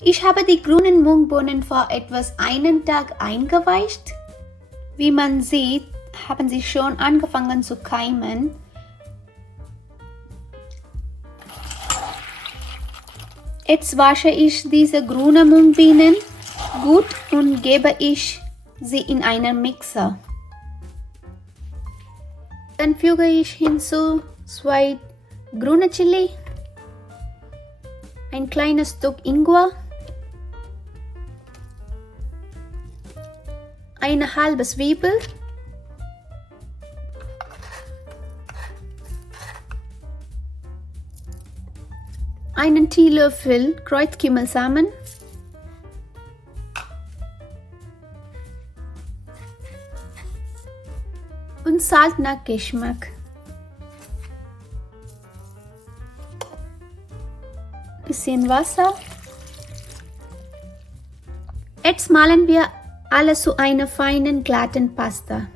Ich habe die grünen Mungbohnen vor etwas einen Tag eingeweicht. Wie man sieht, haben sie schon angefangen zu keimen. Jetzt wasche ich diese grünen Mungbohnen gut und gebe ich sie in einen Mixer. Dann füge ich hinzu 2 grüne Chili, ein kleines Stück Ingwer, eine halbe Zwiebel, einen Teelöffel Kreuzkümmelsamen, und Salz nach Geschmack. Bisschen Wasser. Jetzt malen wir alles zu einer feinen, glatten Pasta.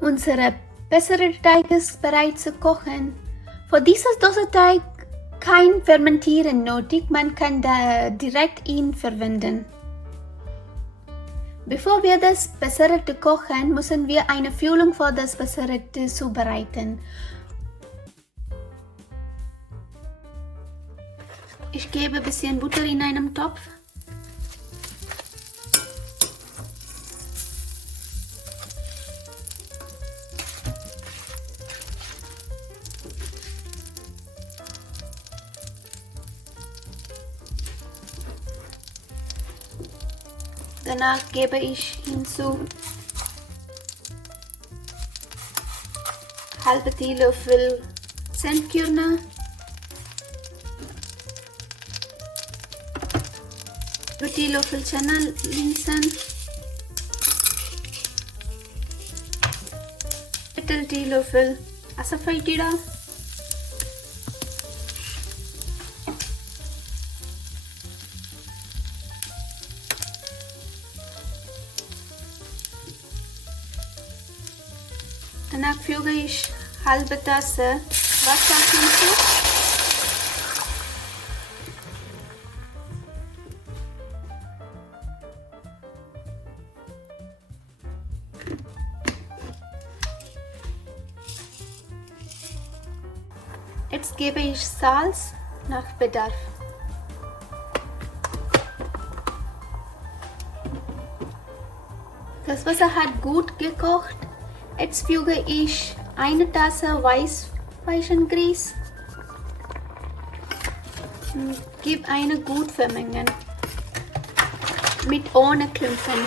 Unser Besserteig ist bereit zu kochen. Für dieses Doseteig kein Fermentieren nötig, man kann da direkt ihn verwenden. Bevor wir das Besserete kochen, müssen wir eine Füllung für das Besserete zubereiten. Ich gebe ein bisschen Butter in einem Topf. Danach gebe ich hinzu halbe Teelöffel Senfkörner, Teelöffel Chana-Linsen, Teelöffel Asafoetida, danach füge ich halbe Tasse Wasser hinzu. Jetzt gebe ich Salz nach Bedarf. Das Wasser hat gut gekocht. Jetzt füge ich eine Tasse Weizengrieß und gebe eine gut vermengen mit ohne Klumpen.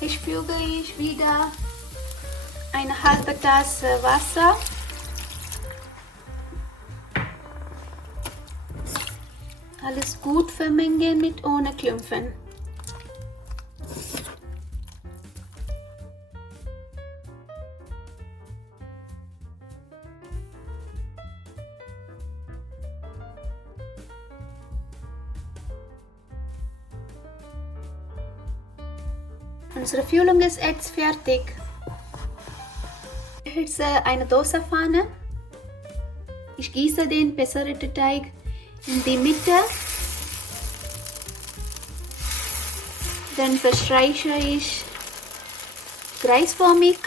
Ich füge wieder eine halbe Tasse Wasser, alles gut vermengen mit ohne Klumpen. Unsere Füllung ist jetzt fertig. Ich hitze eine Dosapfanne. Ich gieße den Besserteig in die Mitte. Dann verstreiche ich kreisförmig,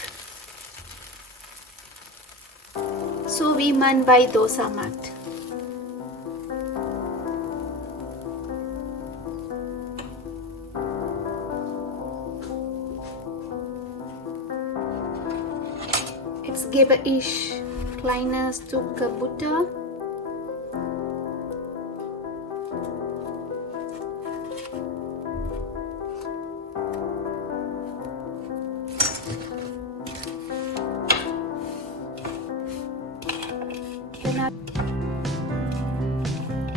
so wie man bei Dosa macht. Jetzt gebe ich kleine Stücke Butter.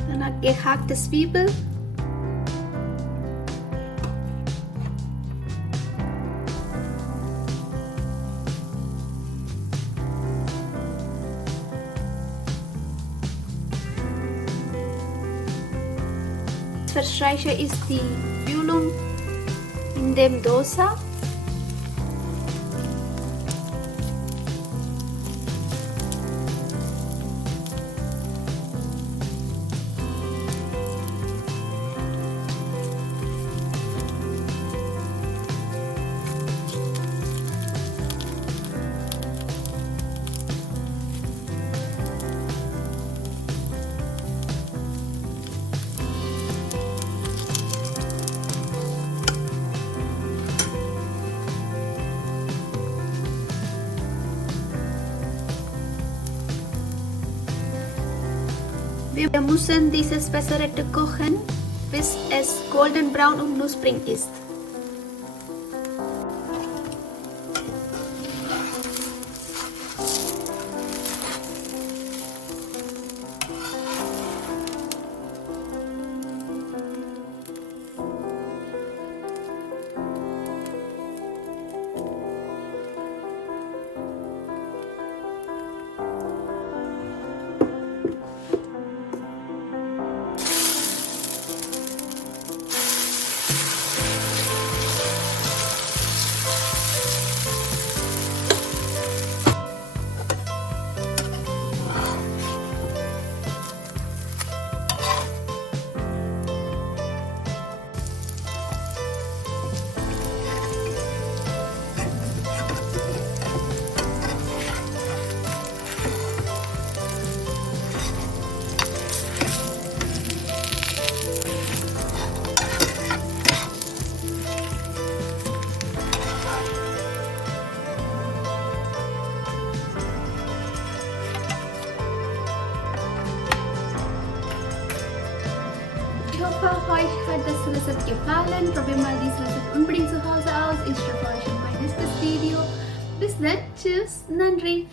Danach gehackte Zwiebel. Verstreiche ist die Füllung in dem Dosa. Wir müssen dieses Pesserette kochen, bis es goldenbraun und knusprig ist. Ich hoffe, euch hat das Rezept gefallen. Probiert mal dieses Rezept unbedingt zu Hause aus. Ich schreibe euch in mein nächstes Video. Bis dann. Tschüss. Nandri.